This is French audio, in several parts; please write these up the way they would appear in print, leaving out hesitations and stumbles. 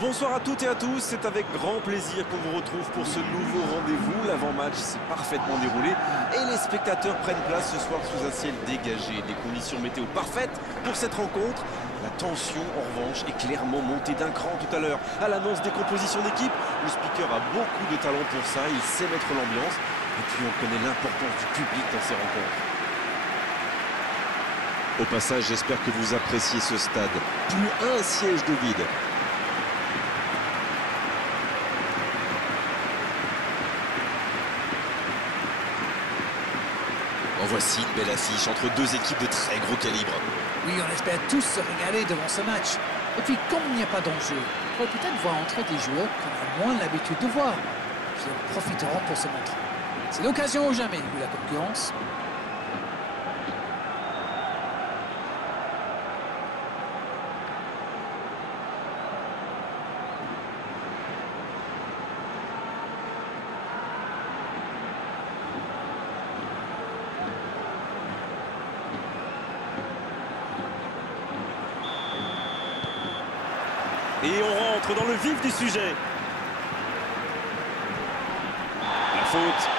Bonsoir à toutes et à tous, c'est avec grand plaisir qu'on vous retrouve pour ce nouveau rendez-vous. L'avant-match s'est parfaitement déroulé et les spectateurs prennent place ce soir sous un ciel dégagé. Des conditions météo parfaites pour cette rencontre. La tension, en revanche, est clairement montée d'un cran tout à l'heure. À l'annonce des compositions d'équipe, le speaker a beaucoup de talent pour ça, il sait mettre l'ambiance. Et puis on connaît l'importance du public dans ces rencontres. Au passage, j'espère que vous appréciez ce stade. Plus un siège de vide. En voici une belle affiche entre deux équipes de très gros calibre. Oui, on espère tous se régaler devant ce match. Et puis, comme il n'y a pas d'enjeu, il faut peut-être voir entrer des joueurs qu'on a moins l'habitude de voir, qui en profiteront pour se montrer. C'est l'occasion ou jamais, vu la concurrence. Et on rentre dans le vif du sujet. La faute.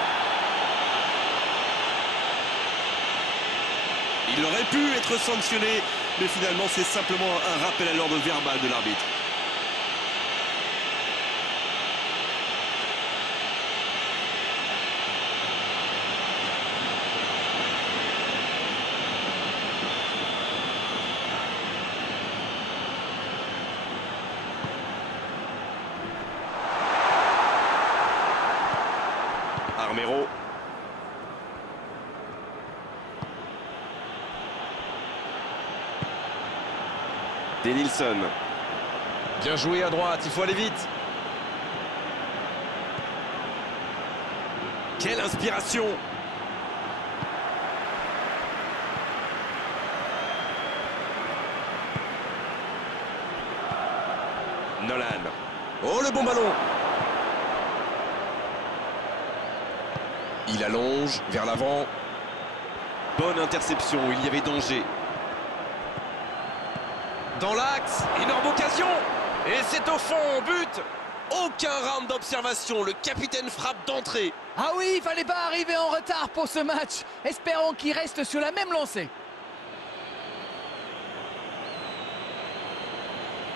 Il aurait pu être sanctionné, mais finalement c'est simplement un rappel à l'ordre verbal de l'arbitre. Armero. Denilson. Bien joué à droite, il faut aller vite. Quelle inspiration! Nolan. Oh, le bon ballon! Il allonge vers l'avant. Bonne interception, il y avait danger. Dans l'axe, énorme occasion. Et c'est au fond, but. Aucun round d'observation, le capitaine frappe d'entrée. Ah oui, il fallait pas arriver en retard pour ce match. Espérons qu'il reste sur la même lancée.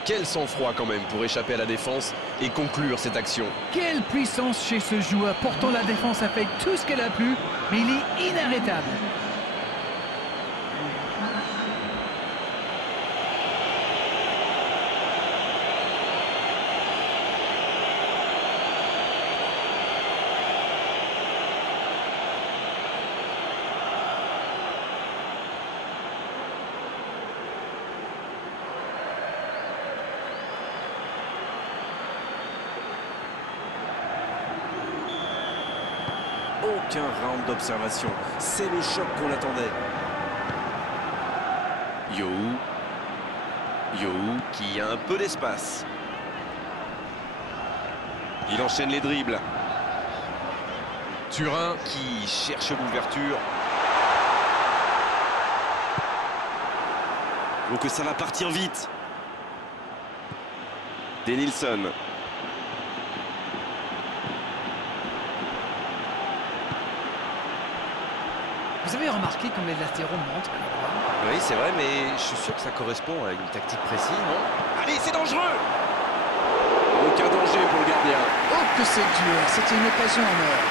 Quel sang-froid quand même pour échapper à la défense et conclure cette action. Quelle puissance chez ce joueur. Pourtant, la défense a fait tout ce qu'elle a pu, mais il est inarrêtable. Aucun round d'observation. C'est le choc qu'on attendait. Youhou qui a un peu d'espace. Il enchaîne les dribbles. Thurin qui cherche l'ouverture. Donc ça va partir vite. Denilson. Vous avez remarqué comme les latéraux montent à la droite? Oui, c'est vrai, mais je suis sûr que ça correspond à une tactique précise, non? Allez, c'est dangereux! Aucun danger pour le gardien. Oh, que c'est dur. C'était une occasion en or.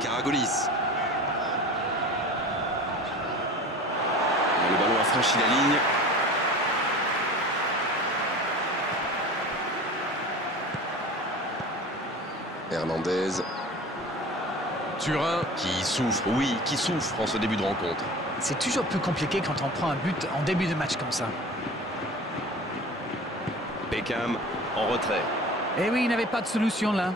Caragolis. Le ballon a franchi la ligne. Hernandez. Thurin qui souffre, oui, qui souffre en ce début de rencontre. C'est toujours plus compliqué quand on prend un but en début de match comme ça. Beckham en retrait. Eh oui, il n'avait pas de solution là.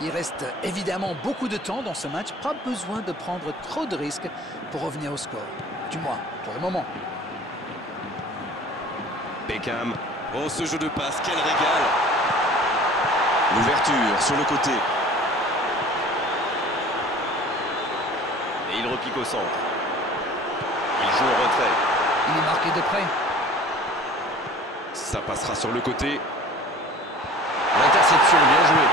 Il reste évidemment beaucoup de temps dans ce match. Pas besoin de prendre trop de risques pour revenir au score. Du moins, pour le moment. Beckham. Oh, ce jeu de passe, quel régal! L'ouverture sur le côté. Et il repique au centre. Il joue en retrait. Il est marqué de près. Ça passera sur le côté. L'interception, bien joué.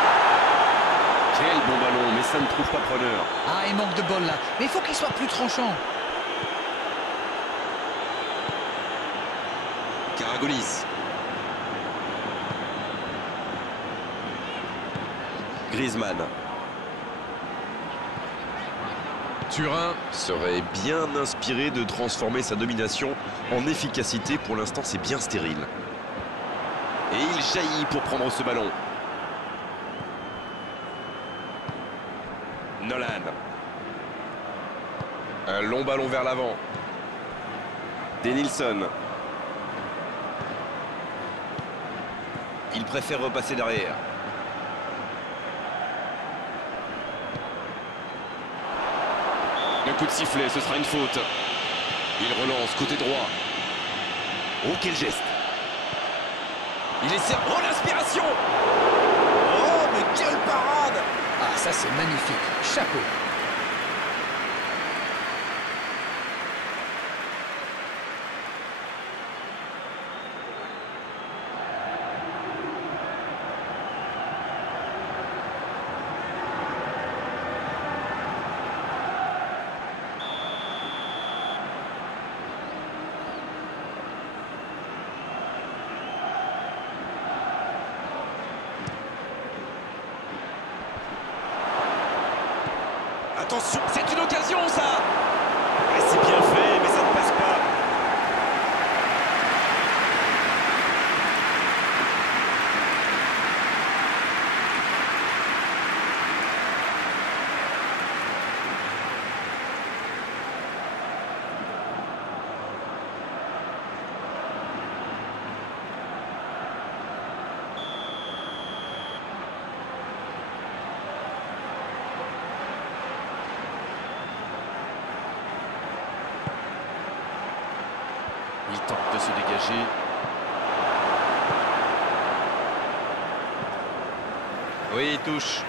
Quel bon ballon, mais ça ne trouve pas preneur. Ah, il manque de bol là. Mais il faut qu'il soit plus tranchant. Karagolis. Griezmann. Thuram serait bien inspiré de transformer sa domination en efficacité. Pour l'instant, c'est bien stérile. Et il jaillit pour prendre ce ballon. Nolan. Un long ballon vers l'avant. Denilson. Il préfère repasser derrière. Un coup de sifflet, ce sera une faute. Il relance côté droit. Oh, quel geste! Il essaie... Oh, l'inspiration! Oh, mais quelle parade! Ah, ça c'est magnifique. Chapeau. Attention, c'est une occasion, ça! Ouais, c'est bien fait, mais ça ne passe pas. Il tente de se dégager. Oui, il touche.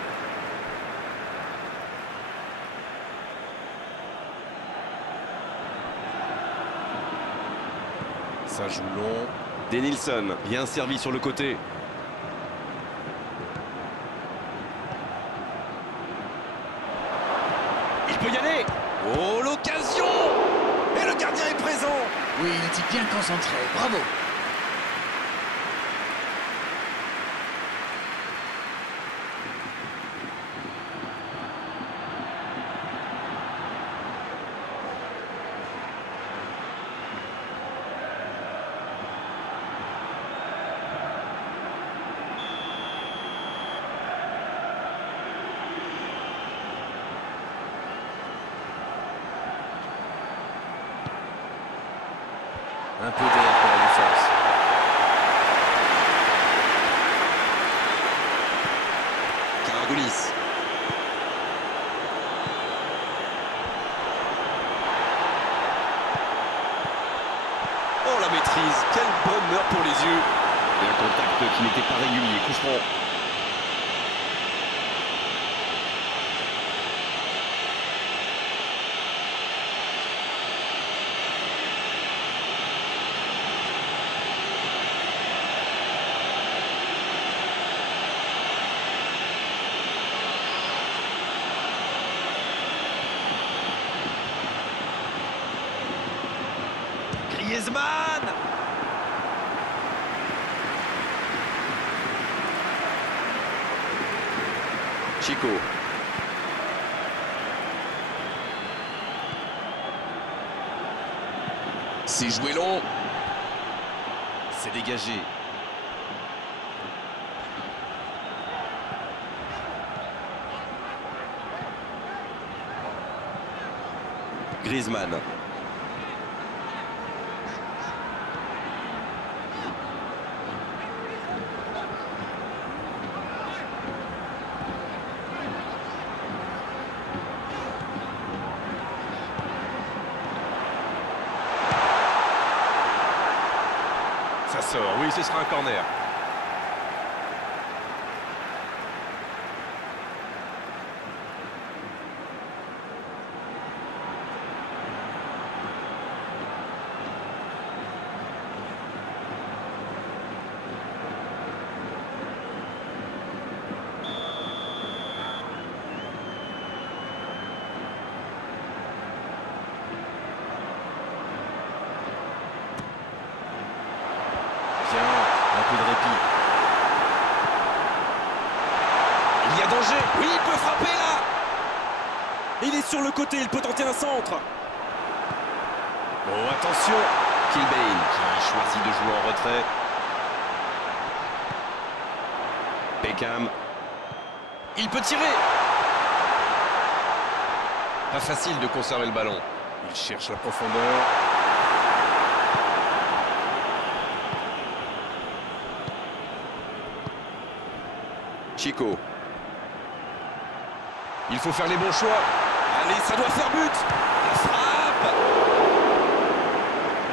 Ça joue long. Denilson, bien servi sur le côté. Il peut y aller. Oh, l'occasion! Et le gardien est présent. Oui, il était bien concentré. Bravo. Un peu d'air pour la défense. Karagolis. Oh, la maîtrise. Quel bonheur pour les yeux. Et un contact qui n'était pas régulier. Coup franc. Griezmann! Chico. C'est joué long. C'est dégagé. Griezmann. sort. Oui, ce sera un corner. Un peu de répit. Il y a danger. Oui, il peut frapper là. Il est sur le côté, il peut tenter un centre. Oh, attention. Kilbane qui choisit de jouer en retrait. Beckham. Il peut tirer. Pas facile de conserver le ballon. Il cherche la profondeur. Chico. Il faut faire les bons choix. Allez, ça doit faire but. La frappe.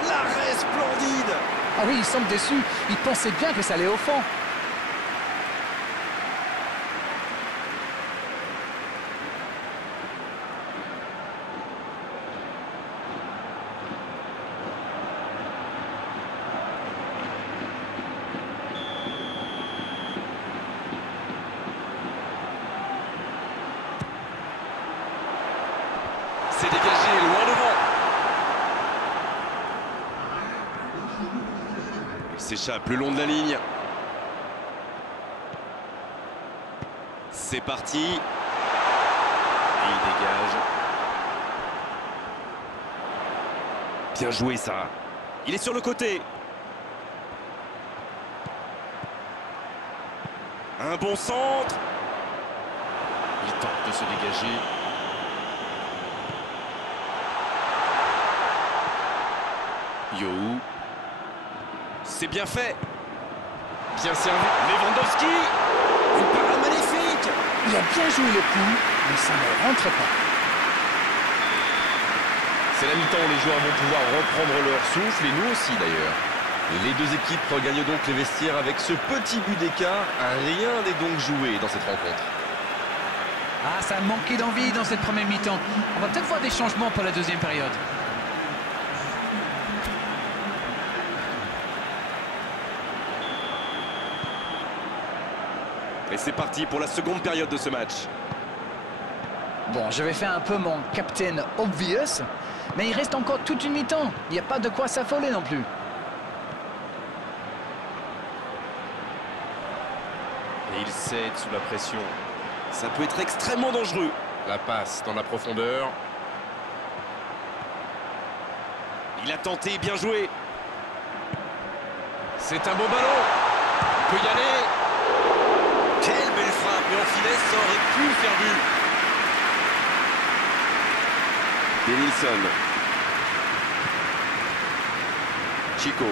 L'arrêt splendide. Ah oui, il semble déçu. Il pensait bien que ça allait au fond. C'est dégagé, loin devant. Il s'échappe le long de la ligne. C'est parti. Et il dégage. Bien joué ça. Il est sur le côté. Un bon centre. Il tente de se dégager. Yo. C'est bien fait. Bien servi. Lewandowski. Une parade magnifique. Il a bien joué le coup, mais ça ne rentre pas. C'est la mi-temps où les joueurs vont pouvoir reprendre leur souffle, et nous aussi d'ailleurs. Les deux équipes regagnent donc les vestiaires avec ce petit but d'écart. Rien n'est donc joué dans cette rencontre. Ah, ça a manqué d'envie dans cette première mi-temps. On va peut-être voir des changements pour la deuxième période. Et c'est parti pour la seconde période de ce match. Bon, je vais faire un peu mon captain obvious, mais il reste encore toute une mi-temps. Il n'y a pas de quoi s'affoler non plus. Et il cède sous la pression. Ça peut être extrêmement dangereux. La passe dans la profondeur. Il a tenté, bien joué. C'est un beau ballon. Il peut y aller. Quelle belle frappe, mais en finesse, ça aurait pu faire but. Denilson. Chico.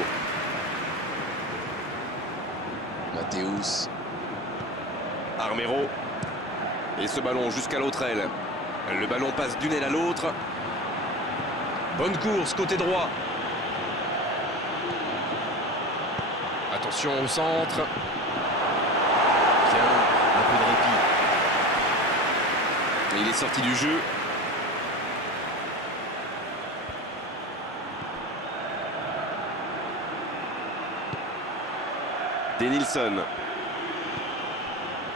Mathéus. Armero. Et ce ballon jusqu'à l'autre aile. Le ballon passe d'une aile à l'autre. Bonne course, côté droit. Attention au centre. Bien, un peu de répit. Et il est sorti du jeu. Denilson.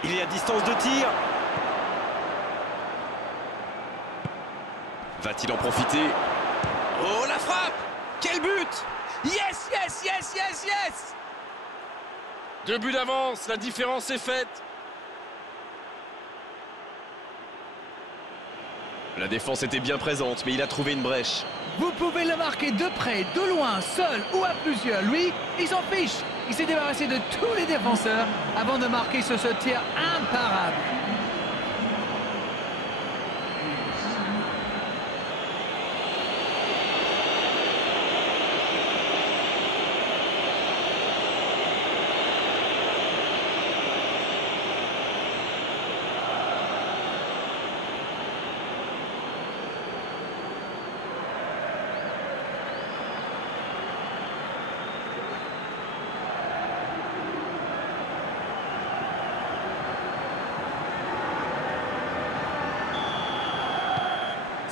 Il est à distance de tir. Va-t-il en profiter? Oh, la frappe! Quel but! Yes, yes, yes, yes, yes! 2 buts d'avance, la différence est faite. La défense était bien présente, mais il a trouvé une brèche. Vous pouvez le marquer de près, de loin, seul ou à plusieurs. Lui, il s'en fiche. Il s'est débarrassé de tous les défenseurs avant de marquer ce tir imparable.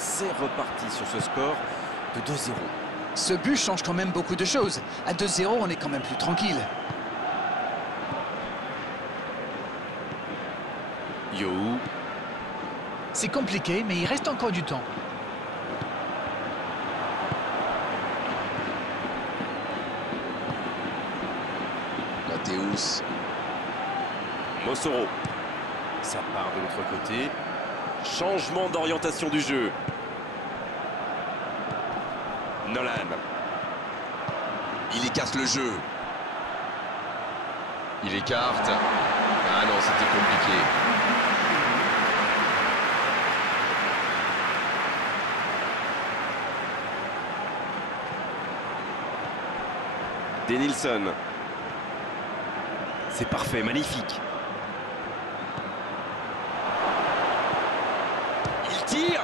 C'est reparti sur ce score de 2-0. Ce but change quand même beaucoup de choses. À 2-0, on est quand même plus tranquille. Yo. C'est compliqué, mais il reste encore du temps. Mathéus. Mossoro. Ça part de l'autre côté. Changement d'orientation du jeu. Nolan. Il écarte le jeu. Il écarte. Ah non, c'était compliqué. Denilson. C'est parfait, magnifique. Il tire.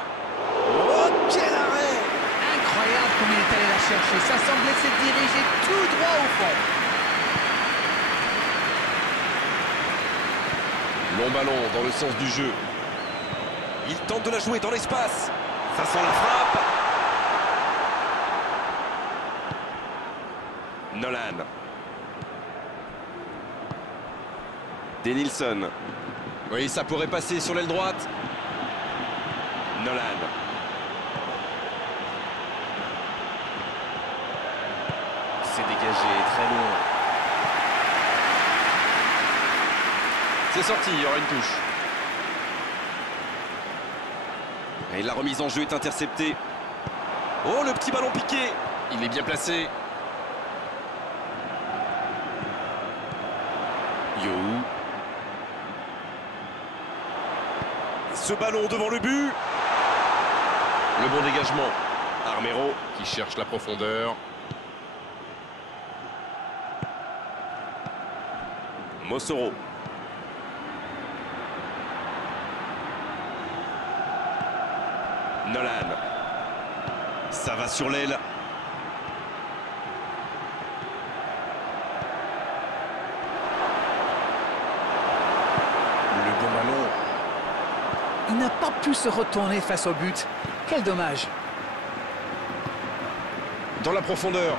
Oh, quel arrêt! Incroyable comme il est allé la chercher. Ça semblait se diriger tout droit au fond. Long ballon dans le sens du jeu. Il tente de la jouer dans l'espace. Ça sent la frappe. Nolan. Denilson. Oui, ça pourrait passer sur l'aile droite. Nolan. C'est dégagé, très loin. C'est sorti, il y aura une touche. Et la remise en jeu est interceptée. Oh, le petit ballon piqué. Il est bien placé. Yo. Ce ballon devant le but. Le bon dégagement. Armero. Qui cherche la profondeur. Mossoro. Nolan. Ça va sur l'aile. Le bon ballon. Il n'a pas pu se retourner face au but. Quel dommage. Dans la profondeur.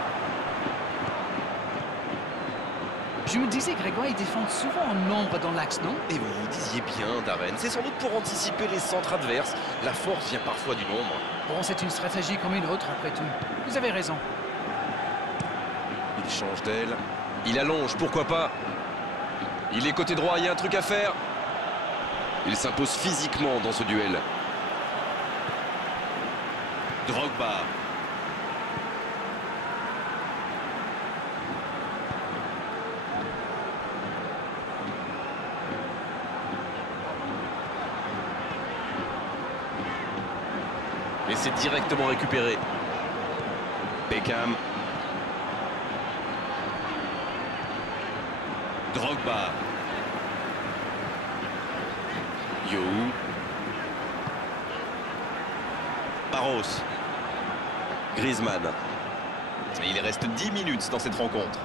Je me disais, Grégoire, ils défendent souvent en nombre dans l'axe, non? Et vous vous disiez bien, Darren, c'est sans doute pour anticiper les centres adverses. La force vient parfois du nombre. Bon, c'est une stratégie comme une autre, après tout. Vous avez raison. Il change d'aile. Il allonge, pourquoi pas. Il est côté droit, il y a un truc à faire. Il s'impose physiquement dans ce duel. Drogba. Et c'est directement récupéré. Beckham. Drogba. Yo. Barros. Griezmann. Et il reste 10 minutes dans cette rencontre.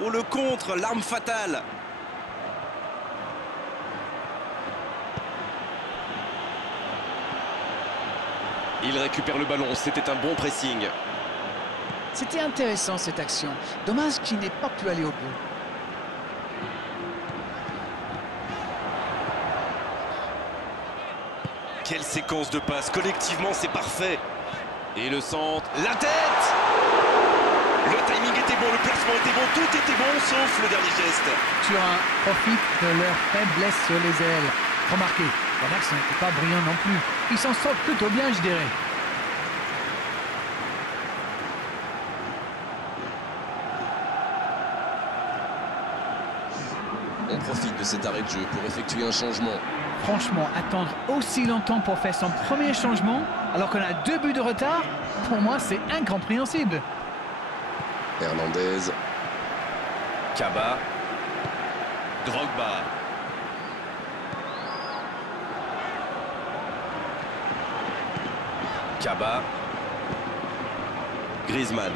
Oh, le contre, l'arme fatale. Il récupère le ballon, c'était un bon pressing. C'était intéressant cette action. Dommage qu'il n'ait pas pu aller au bout. Quelle séquence de passes, collectivement c'est parfait. Et le centre, la tête. Le timing était bon, le placement était bon, tout était bon sauf le dernier geste. Turin profite de leur faiblesse sur les ailes. Remarquez, l'Ajax n'était pas brillant non plus. Ils s'en sortent plutôt bien, je dirais. On profite de cet arrêt de jeu pour effectuer un changement. Franchement, attendre aussi longtemps pour faire son premier changement, alors qu'on a 2 buts de retard, pour moi, c'est incompréhensible. Hernandez. Kaba. Drogba. Kaba. Griezmann.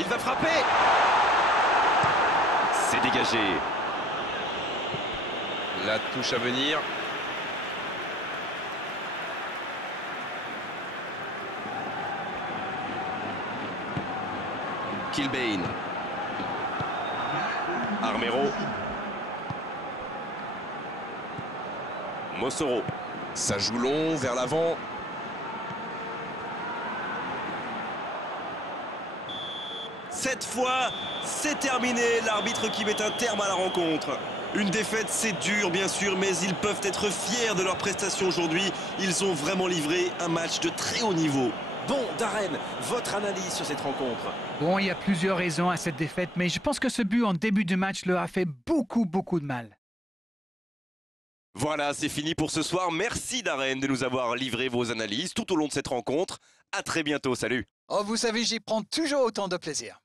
Il va frapper. C'est dégagé. La touche à venir. Kilbane. Armero. Mossoro. Ça joue long vers l'avant. Cette fois, c'est terminé. L'arbitre qui met un terme à la rencontre. Une défaite, c'est dur bien sûr, mais ils peuvent être fiers de leur prestation aujourd'hui. Ils ont vraiment livré un match de très haut niveau. Bon, Darren, votre analyse sur cette rencontre? Bon, il y a plusieurs raisons à cette défaite, mais je pense que ce but en début de match leur a fait beaucoup de mal. Voilà, c'est fini pour ce soir. Merci Darren de nous avoir livré vos analyses tout au long de cette rencontre. À très bientôt, salut. Oh, vous savez, j'y prends toujours autant de plaisir.